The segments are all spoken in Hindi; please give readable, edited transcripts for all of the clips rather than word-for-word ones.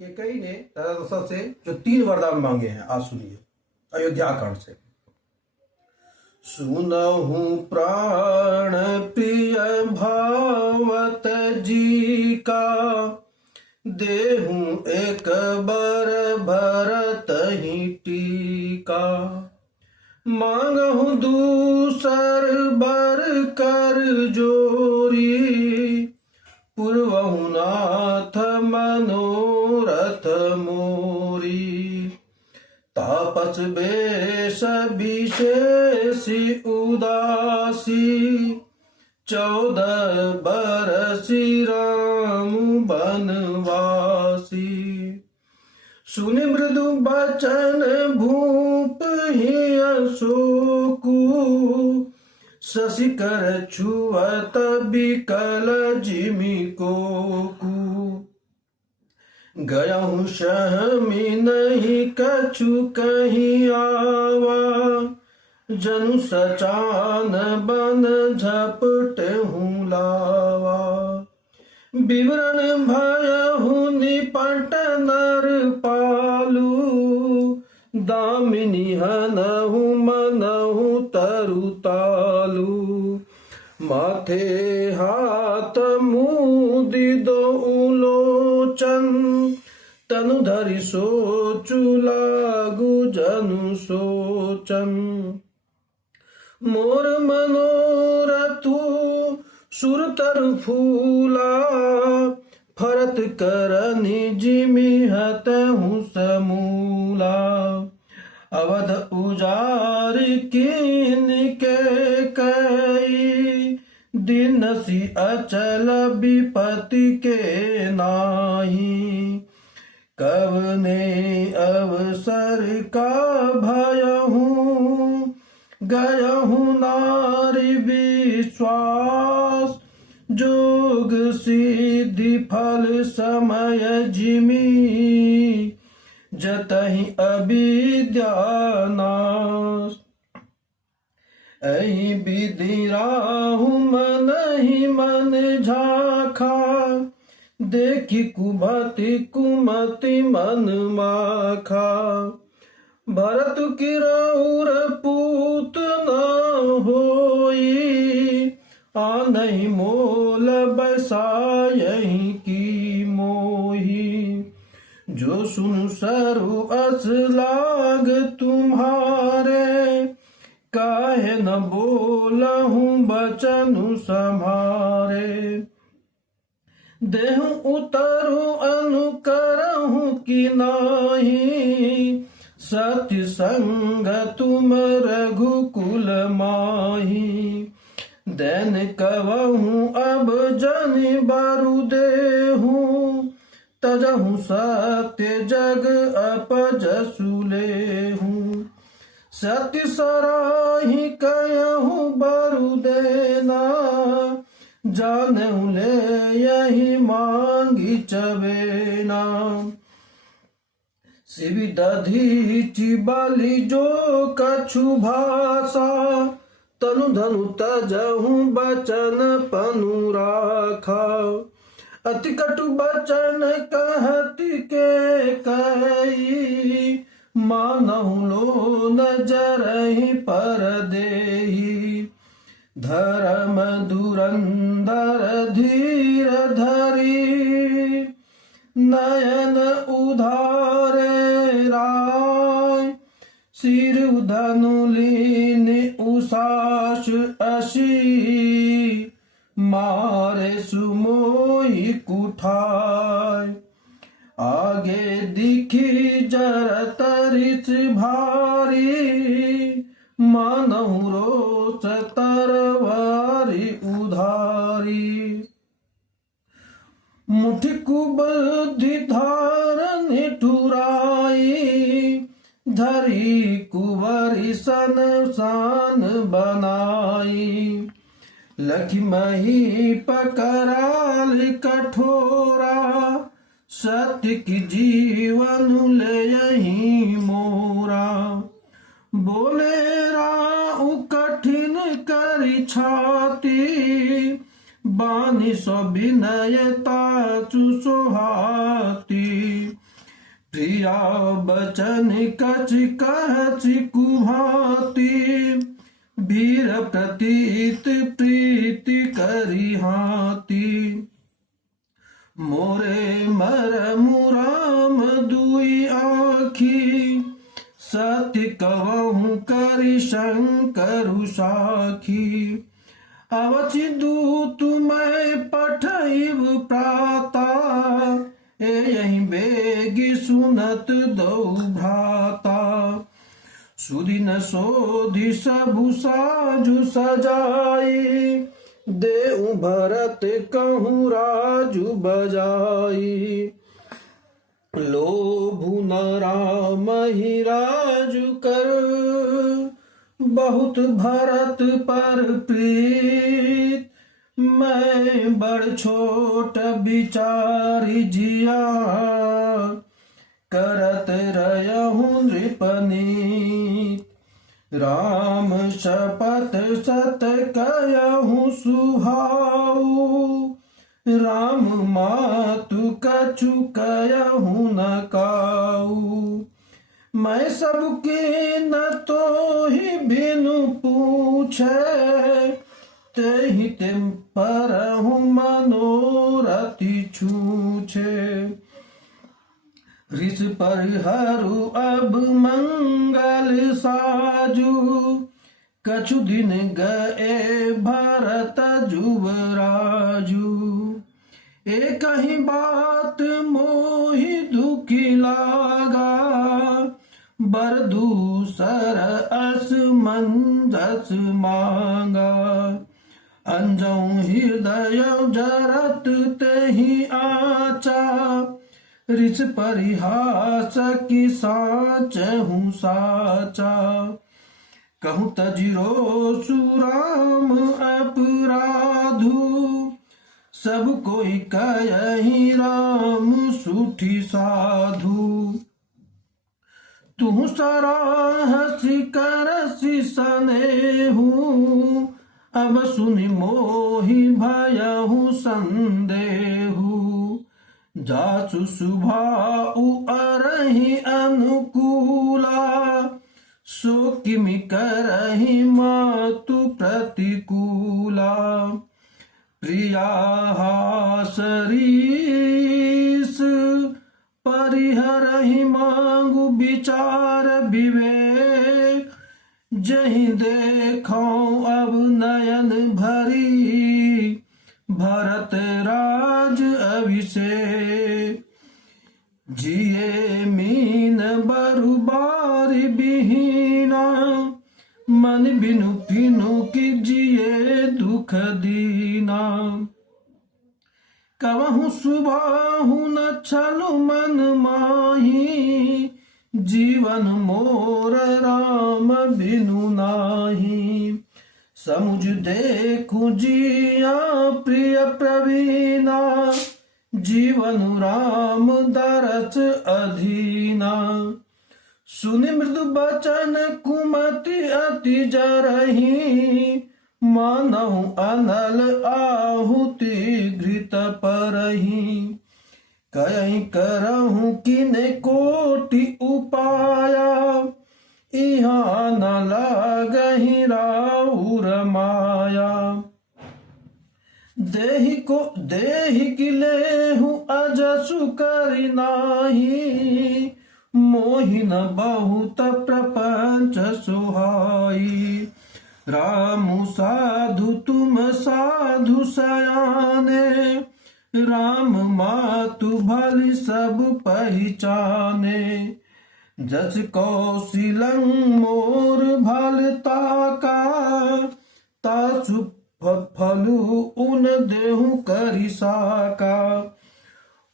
कैकेयी ने राजा दशरथ से जो 3 वरदान मांगे हैं, आज सुनिए अयोध्या कांड से। सुनहु प्राण प्रिय भावत जी का, देहु एक बर भरत ही टीका। मांगहु दूसर बर कर जोरी, पूर्वहु नाथ मनोरथ मोरी। तापस बेश विशेषी उदासी, 14 बरसी राम बनवासी। सुनि मृदु बचन भूप ही अशोकु, शशिकर छुअत बिकल जिमि कोकु। गयहु सहमि नहीं कछु कहीं आवा, जनु सचान बन झपटहु लावा। विवरण भयहु निपट नर पालू, दामिनी हनहु मनहु तरु तालू। माथे हाथ मुदि दो लोचन, तनु धरि सोचु लागु जनु सोचन। मोर मनोरथु सुरतर फूला, फरत करनि जिमि हतहु समूला। अवध उजार कीन के कई, दिनसि अचल विपत्ति के नाही। कवने अवसर का भयहु, गयहु नारी विश्वास। जोग सिद्धि फल समय जिमि, जतहि अविद्या नाश। ऐ विधि राहु मन ही मन झाखा, देखि कुमति कुमति मन माखा। भरत की राउर पूत न होई, आनहि मोल बसायहि की मोही। जो सुन सरु अस लाग तुम्हारे, काहे न बोलहु बचनु सम्हारे। देहु उतरु अनुकरहु कि नाही, सत्य संग तुम रघुकुल माही। दैन कवहु अब जनि बरु देहु, तजहु सत्य जग अपजसु लेहु। सत्य सराहि कयहु बरु देना, जानहु ले यही मांगी चबेना। शिवि दधीचि बलि जो कछु भाषा, तनु धनु तजहु बचन पनु राखा। अति कटु बचन कहति के कई, मानहु लो नजरहि पर देहि। धर्म धुरंधर धीर धरी, नयन उधारे राय। सिर धनु लीन उषास असी, मारे सुमोहि कुठाय। आगे दिखी जरतरिस भारी, मानहु रोष तरवारी उधारी। मुठि कुबुद्धि धार निठुराई, धरी कुंवरी सन सान बनाई। लखिमहि पकराल कठोरा, सत्य की जीवन ले यही मोरा। बोले राउ कठिन करि छाती, बानी सो विनयता चुसोहाती। प्रिया बचन कच कहचि कुभाती, वीर प्रतीत प्रीति करिहाती। मोरे मरमु राम दुई आखी, सत्य कवहु करि शंकरु साखी। अवचि दूत मैं पठइब प्राता, यही बेगी सुनत दो भ्राता। सुदिन सोधि सबु साजु सजाई, देऊ भरत कहूँ राजु बजाई। लोभु न राम ही राजु कर, बहुत भरत पर प्रीत। मैं बड़ छोट विचारी जिया, करत रहूं नृपनीत। राम शपथ सत कहूँ सुहाऊ, राम मातु कछु कहूँ न काऊ। मैं सबके न तो ही बिनु पूछे, तेहि तिम परहु मनोरथि छूछे। ऋष परिहरु अब मंगल साजु, कछु दिन गए भरत जुबराजु। एक ही बात मोहि दुखी लागा, बर दूसर असमंजस मांगा। अंजऊ हृदय जरत तेहि आचा, ऋष परिहास की साच हूँ साचा। कहूँ तजिरो सुराम अपराधु, सब कोई कहि राम सुठी साधु। तू सराहसि करसि सनेहु, अब सुनि मोहि भयहु संदेहु। जासु सुभाउ अरहि अनुकूला, सो किमि करहि मातु प्रतिकूला। प्रिया सरीस परिहरहि मांगु विचार विवेक। जहि देखौं अब नयन भरी, भरत राज अभिषेक। जिए मीन बरु बारि बिहीना, मन बिनु फिनु कि जिए दुख दीना। कवहु सुबाहु न छलु मन माही, जीवन मोर राम बिनु नाही। समुझ देखु जिया प्रिय प्रवीणा, जीवन राम दरस अधीना। सुनि मृदु बचन कुमति अति जरही, मानहु अनल आहुति घृत परही। कहीं करहु किने कोटि उपाया, इहाँ न लागहि राउर माया। देहि गिलेहु अजसु करि नाही, मोहि न बहुत प्रपंच सुहाई। रामु साधु तुम साधु सयाने, राम मातु भली सब पहचाने। जस कौशिलं मोर भलता का, तासु फलु उन देहु करि साका।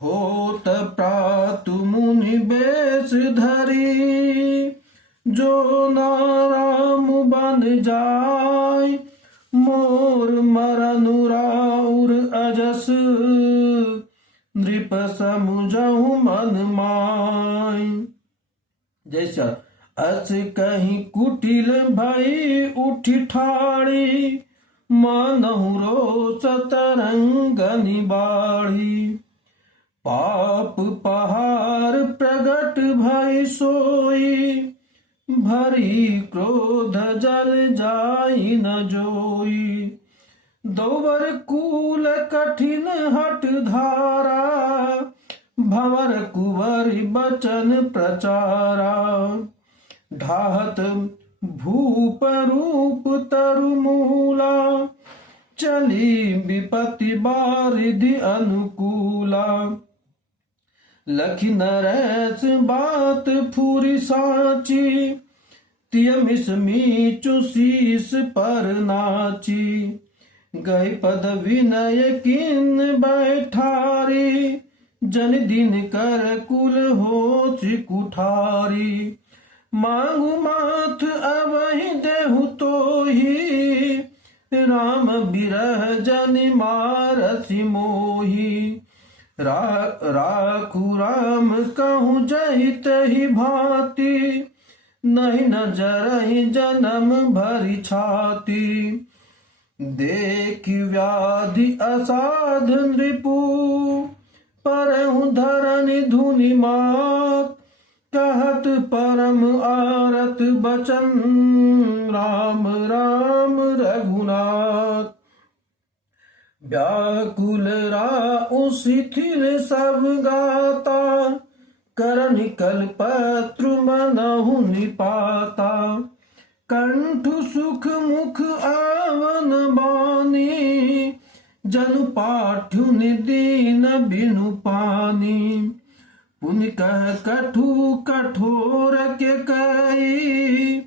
होत प्रातु मुनि बेश धरी, जो नाराम बन जाय। मोर मरनु राउर अजस, नृप समुझहु मन माय। जैसा अस कहीं कुटिल भई उठी ठाड़ी, मानहु रोष तरंग निबाड़ी। पाप पहाड़ प्रगट भई सोई, भरी क्रोध जल जाई न जोई। दोवर कूल कठिन हट धारा, भंवर कुंवरी बचन प्रचारा। ढाहत भूप रूप तरुमूला, चली विपत्ति बारिधि अनुकूला। लखी नरेश बात फूरी साची, तिय मिस मीचु शीस पर नाची। गए पद विनय किन बैठारी, जन दिन कर कुल हो कुठारी। मांगू माथ अवहि देहु तोही, राम बिरह जन मारसि मोही। राखू राम कहूँ जहि तहि भांति, नहीं न जरहि जन्म भरि छाती। देखि व्याधि असाध नृपु, परहु धरनि धुनि मात। कहत परम आरत बचन, राम राम रघुनाथ। व्याकुल राउ शिथिल सब गाता, कर निकल पत्रु मनहु निपाता। कंठ सुख मुख आवन बानी, जनु पाठ्यु निदीन बिनु पानी। पुनि कह कठु कठोर के कई,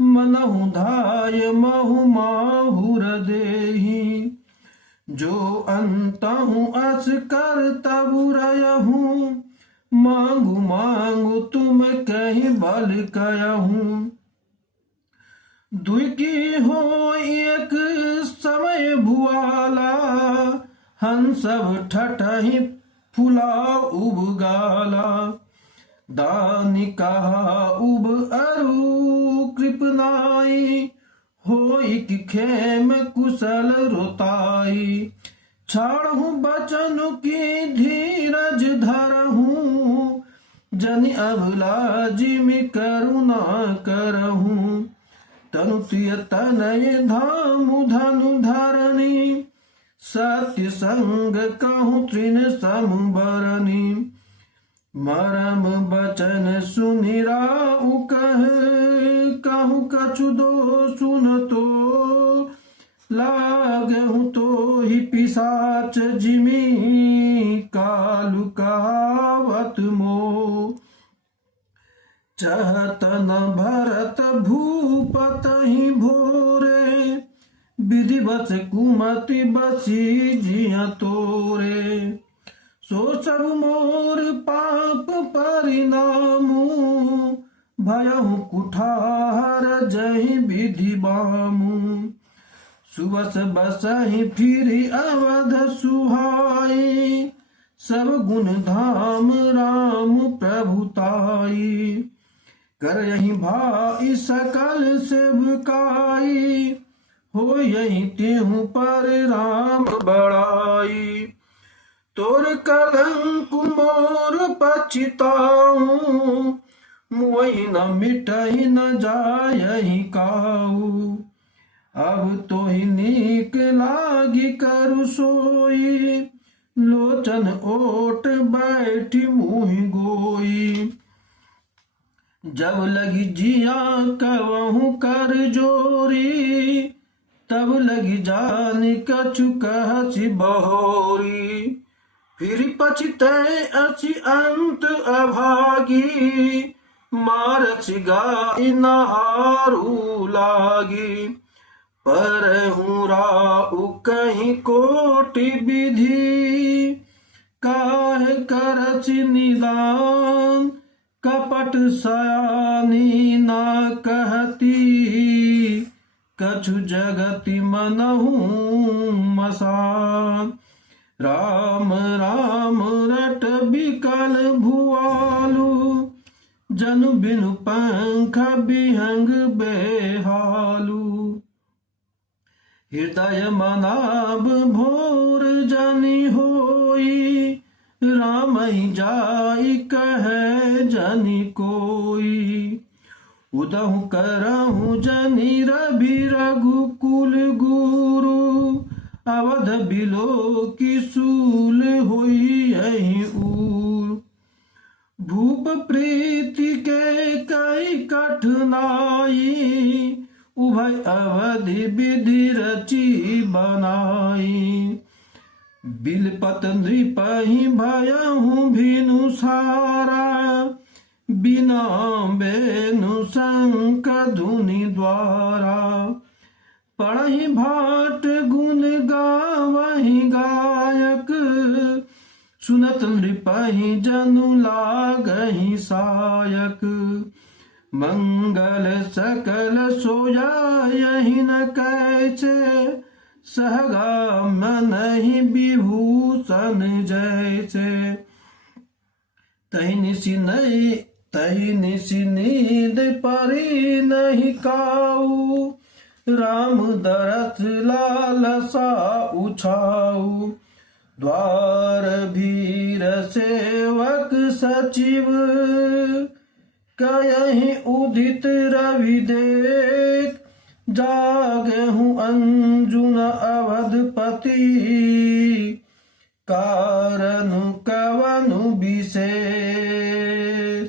मनहु धाय महु माहुर देही। जो अंतहु अस कर तबु रहूं, मांगू मांगू तुम कहीं बल कहूं। दुई की हो एक समय भुआला, हंसब ठठहि फुला उबगाला। दानी कहा उब अरु कृपनाई, होई कि खेम कुशल रोताई। छाड़हूँ बचन की धीरज धरहूँ, जनि अबला जिमि करुणा करहूँ। तनु तिय तनय धामु धनु धरनी, सत्य संग कहूँ तृण समबरनी। मरम बचन सुनि राउ कहूँ कछु दो सुन तो। लागहु तो ही पिशाच जिमि, कालु कहावत मोह। चहतन भरत भूपत ही भोरे, विधिवत कुमति बसी जिया तोरे। सो सब मोर पाप परिणामु, भयहु कुठार जहि विधि बामु। सुबस बसहि फिरि अवध सुहाई, सब गुण धाम राम प्रभुताई। कर यही भाई सकल सेवकाई, हो यही तेहु पर राम बड़ाई। तोर कलंक मोर पछिताऊं, मुई न मिटहि न जायहि काऊ। अब तो ही नीक लागी करु सोई, लोचन ओट बैठी मुहि गोई। जब लगी जिया कहूँ कर जोरी, तब लगी जान कछु कहसी बहोरी। फिर पछितै असी अंत अभागी, मारसी गाय नहारू लागी। परहु राउ कहीं कोटि विधि, काहे करसी निदान। कपट सयानी ना कहती, कछु जगति मनहु मसान। राम राम रट बिकल भुआलु, जनु बिनु पंख बिहंग बेहालू। हृदय मनाब भोर जनि होई, राम ही जाई कहे जनि कोई। उदहु करहु जनि रवि रघुकुल गुरु, अवध बिलो की सूल होई यही उर। भूप प्रीति के कई कठिनाई, उभय अवधि विधि रची बनाई। बिलपत नृपहि भयहु भिनु सारा, बिना बेनु शंख धुनि द्वारा। पढ़हि भाट गुण गावहि गायक, सुनत नृपहि जनु लागहि सायक। मंगल सकल सोया यही न कैसे, सहगा मनहि विभूषण जैसे। तहि निशि नींद परी नहीं काऊ, राम दरस लालसा उछाऊ। द्वार भीर सेवक सचिव, कयहि उदित रवि देख। जागहु अंजुन अवधपति, कारनु कवनु विशेष।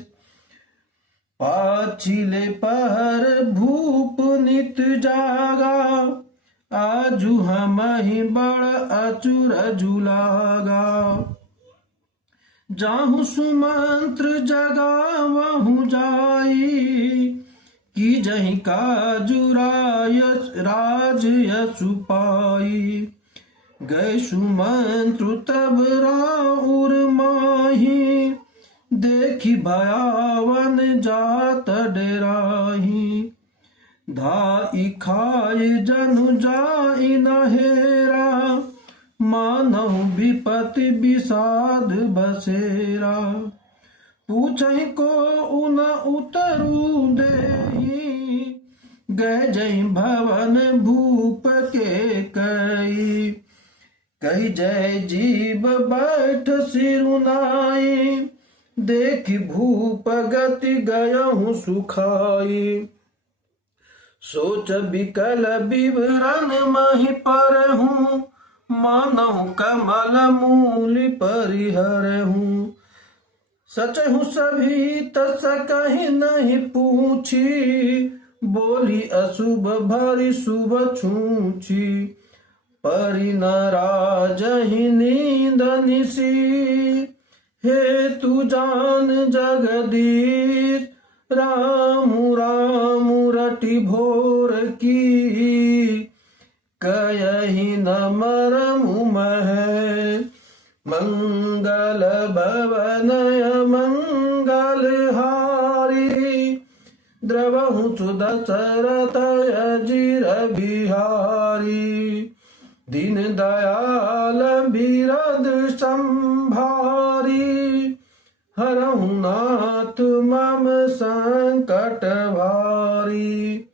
पाछिले पहर भूप नित जागा, आजु हमहि बड़ अचुर जुलागा। जाहु सुमंत्र जगावहु जाई, की जहि काजु राज यशु पाई। गए सुमंत्रु तब राउर माही, देखी भयावन जात डेराही। धाई खाए जनु जाई नहेरा, मानहु विपति विषाद बसेरा। पूछहि को उन उतरु देहि, गए जय भवन भूप के कई। कही जय जीव बैठ सिरुनाई, देख भूप गति गयहु सुखाई। सोच बिकल विवरण महि परहूँ, मानहु कमल मूल परिहरहूँ। सचहु सभी तस कहीं नहीं पूछी, बोली अशुभ भरी शुभ छूछी। परि नाराज ही नींद निसी, हे तू जान जगदीश। राम राम रटि भोर की, कयहि न मरमु मह। मंगल भवनय मंगल हारी, द्रवहु सुदशरथ अजिर बिहारी। दीन दयाल बिरद संभारी, हरहु नाथ मम संकट भारी।